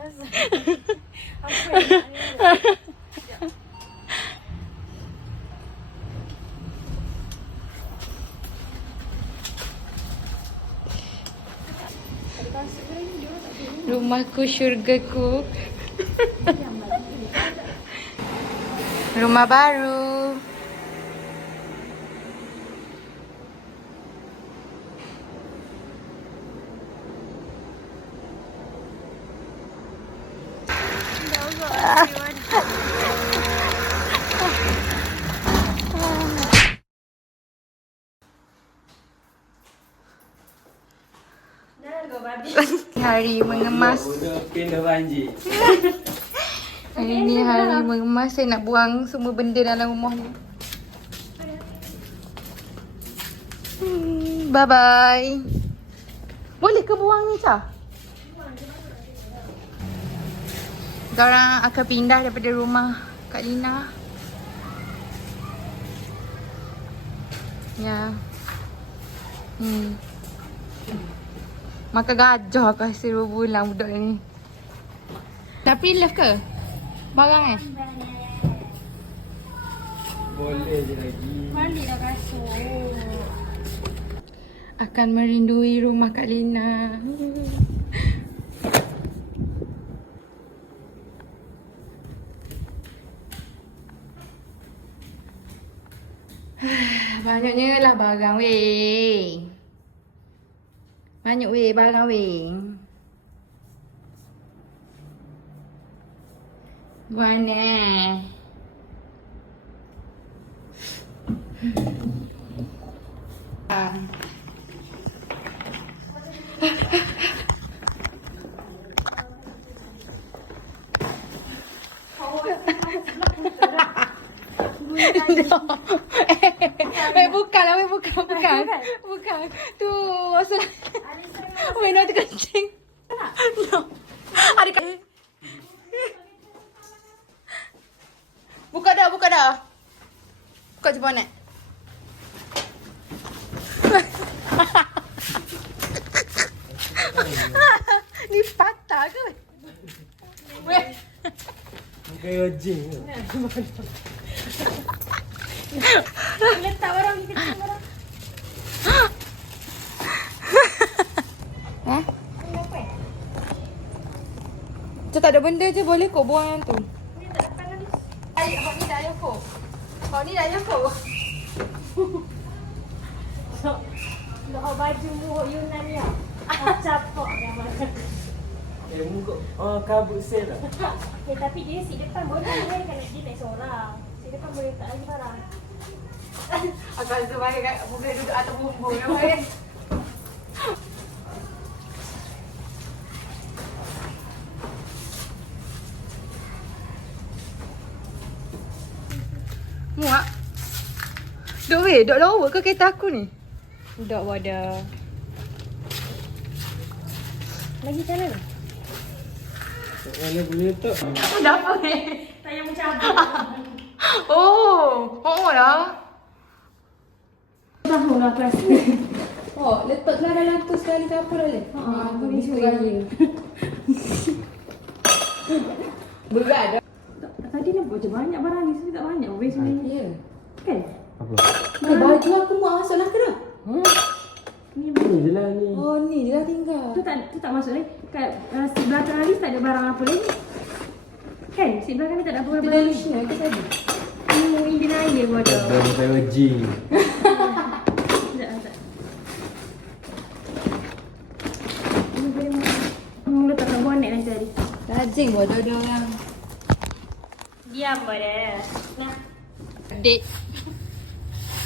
Apa yang Rumahku, syurgaku. Rumah baru. Hari mengemas. Hari ni hari mengemas. Saya nak buang semua benda dalam rumah ni. Bye bye. Boleh ke buang ni, Cah? Korang akan pindah daripada rumah Kak Lina. Ya. Makan gajah kasi 2 bulan budak ni. Dah pre-love ke? Barang Boleh je lagi. balik dah kasut. Akan merindui rumah Kak Lina. Banyaknya lah barang weh. Banyak weh barang weh. Mana? Bukanlah, bukan. Tu masalah. Weh, nak terkencing. No. Ada kat. Buka dah. Buka je bonet. Ni patah ke? Weh. Bukan ojing ke? Letak barang ni kecil barang. Macam tak ada benda je, boleh kok buang yang tu. Ni tak dapat lagi. Abang ni dah ayah kok. Kau ni dah ayah kok. So, nak baju muhuk Yunan ni ah. Capok dah makan. Muka kabut sel lah. Tapi dia si depan boleh kan dia tak seorang. Si depan boleh letak lagi barang. Aku rasa baik kat boleh duduk atas bumbung kan baik. Muak. Duk weh, duk lawa ke kereta aku ni? Dok wadah. Lagi cara ni? Mana boleh letak? Dah apa ni? Tak payah mencabut. Oh lah. Tahu lah kelas. Oh, letaklah dalam tu sekali ke apa dah Aku ni sekali. Berat dah. Tadi nampak macam banyak barang ni. Sebenarnya tak banyak. Habis sebenarnya. Ya. Kan? Apa? Baju aku mau masuk lah ke dah? Ni Ni je lah ni. Oh ni je lah tinggal. tu tak masuk lagi. Kat seat belakang Alis tak ada barang apa lagi. Kan? Seat belakang ni tak ada apa-apa Kita barang dah lagi. Luciana ke tadi? Indian Air pun ada. Dah pakai ojing. Sekejap. Ini boleh letak kat bonet nanti tadi. Rajin bodoh dia orang. Diam pada. Nah. Update.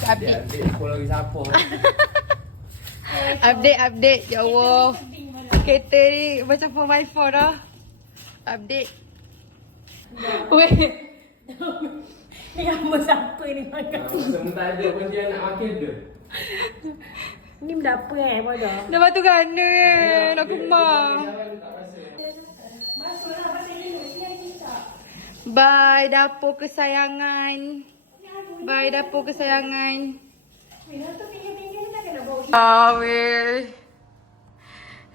Adik aku lagi siapa? Update. Ya Allah. Kereta ni macam 4x4 dah. Update. Weh. Ni apa siapa ni makan? Masa tak ada pun dia nak makan dia. Ni benda apa bodoh? Lepas tu gana nak kemar. Masuklah pasal ni kita. Bye dapur kesayangan. Bye dapur kesayangan. Mina tu pinggir-pinggir ni tak kena bau. Weh.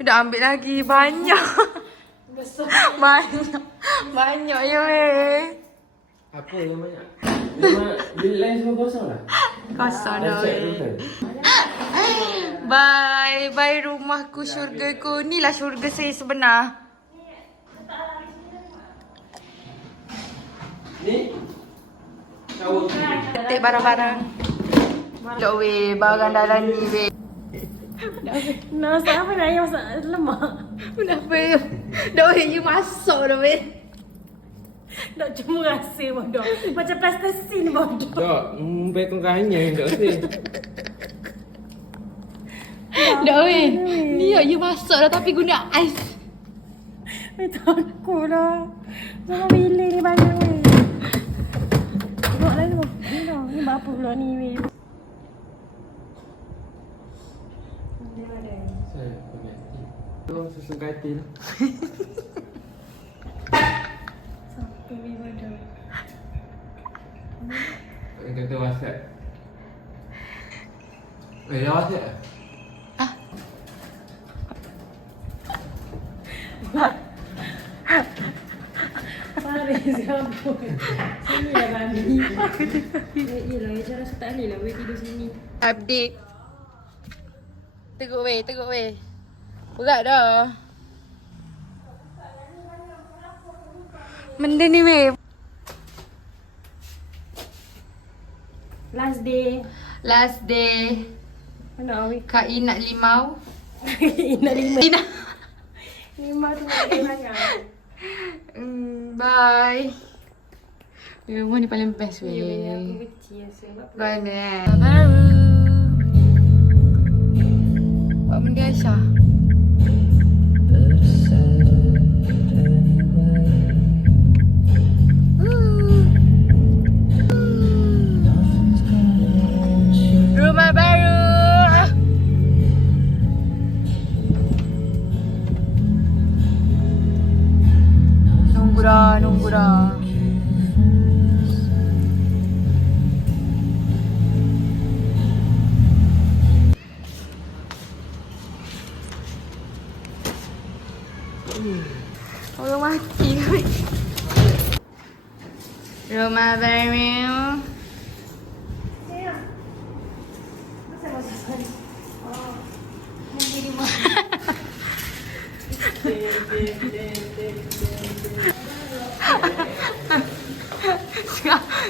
Dah ambil lagi banyak. Banyak. Banyak ya weh. Apa yang banyak? Memang bilik lain semua kosong lah. Kosong Dah dah check weh. betul. Bye. Bye rumahku, syurgaku. Inilah syurga saya sebenar. Ni shower. Ketik barang-barang. Dok weh, barang dalam ni weh. Masak apa nak ayam masak lemak? Kenapa? Dok weh, you masuk dah weh. Dok cuma rasa bodoh. Macam plastisin bodoh. Dok, bacon kanya dok si. Dok weh, ni you masuk dah tapi guna ais. Betul aku lah. Sama bilik ni banyak weh. Tengok lah tu. Ni dah. Ni berapa pula ni weh. Saya pakai. Tu susu katil. Sampai weh bodoh. Yang kata WhatsApp. Dah WhatsApp. Paris kabut. Sini lah Bami. Yelah, saya rasa tak boleh lah weh tidur sini. Update. Teruk weh, teruk weh. Berat dah. Benda ni weh. Last day. Last day. Mana weh? Kak I nak limau. Nak lima. Ina. Lima tu nak dia banyak. Bye. Rumah ni paling best Ya weh, aku weh. benci sebab Bye eh. Baru. Buat benda Aisyah. Rumah baru. Nunggu dah. Orang mati weh. Rumah baru.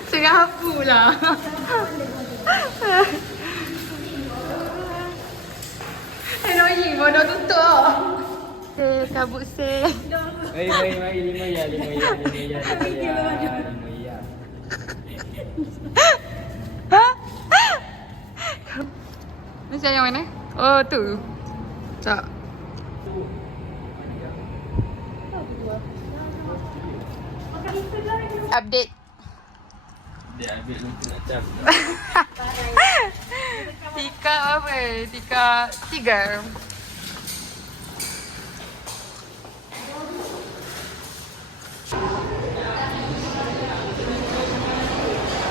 Tengah apa lah. Annoying bodoh tutup. Kabut se. Mari 5 ya. Macam yang mana? Oh tu. Tak. Update. Dia ambil nanti nak cap. Tika apa? Tika 3.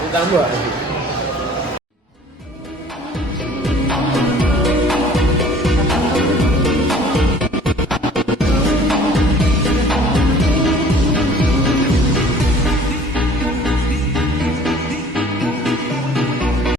Tambah.